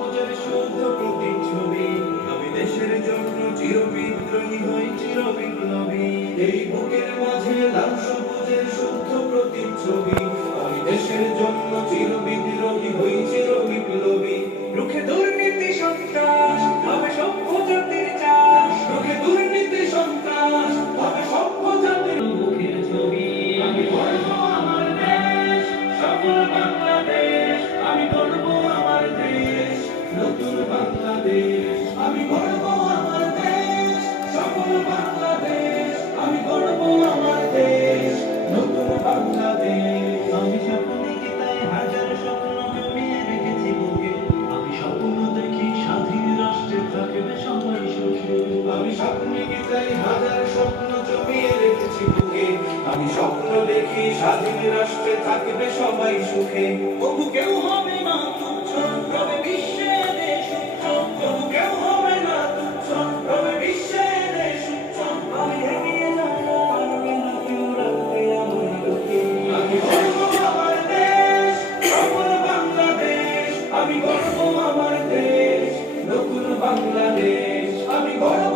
সবুজের শুদ্ধ প্রতিচ্ছবি। আমি দেশের জন্য চিরবিদ্রোহী হই, চিরবিপ্লবী। এই বুকের মাঝে লাল সবুজের শুদ্ধ প্রতিচ্ছবি। আমি দেশের জন্য চিরবিদ্রোহী হই, চিরবিপ্লবী। রুখে দুর্নীতি সন্ত্রাস হবে সভ্য জাতির চাষ। রুখে দুর্নীতি সন্ত্রাস হবে সভ্য জাতির মুখের ছবি। আমি গর্ব আমার দেশ, সফল বাংলাদেশ। আমি গর্ব আমার দেশ, নতুন বাংলাদেশ। আমি গর্ব আমার দেশ, সফল বাংলাদেশ। আমি গর্ব আমার দেশ, নতুন বাংলাদেশ। আমি স্বপ্নকে তাই হাজার স্বপ্ন জমিয়ে রেখেছি বুকে। আমি স্বপ্ন দেখি স্বাধীন রাষ্ট্রে থাকবে সবাই সুখে। আমি স্বপ্নকে তাই হাজার স্বপ্ন জমিয়ে রেখেছি বুকে। আমি স্বপ্ন দেখি স্বাধীন রাষ্ট্রে থাকবে সবাই সুখে। তবু কেউ হবে না তুচ্ছ, রবে বিশ্বে দেশ উচ্চ। তবু কেউ হবে না তুচ্ছ, রবে বিশ্বে দেশ উচ্চ। আমি এগিয়ে যাবো, পারবে না কেউ রাখতে আমার বুকে। আমি গর্ব আমার দেশ, সফল বাংলাদেশ। আমি গর্ব আমার দেশ, নতুন বাংলাদেশ। আমি গর্ব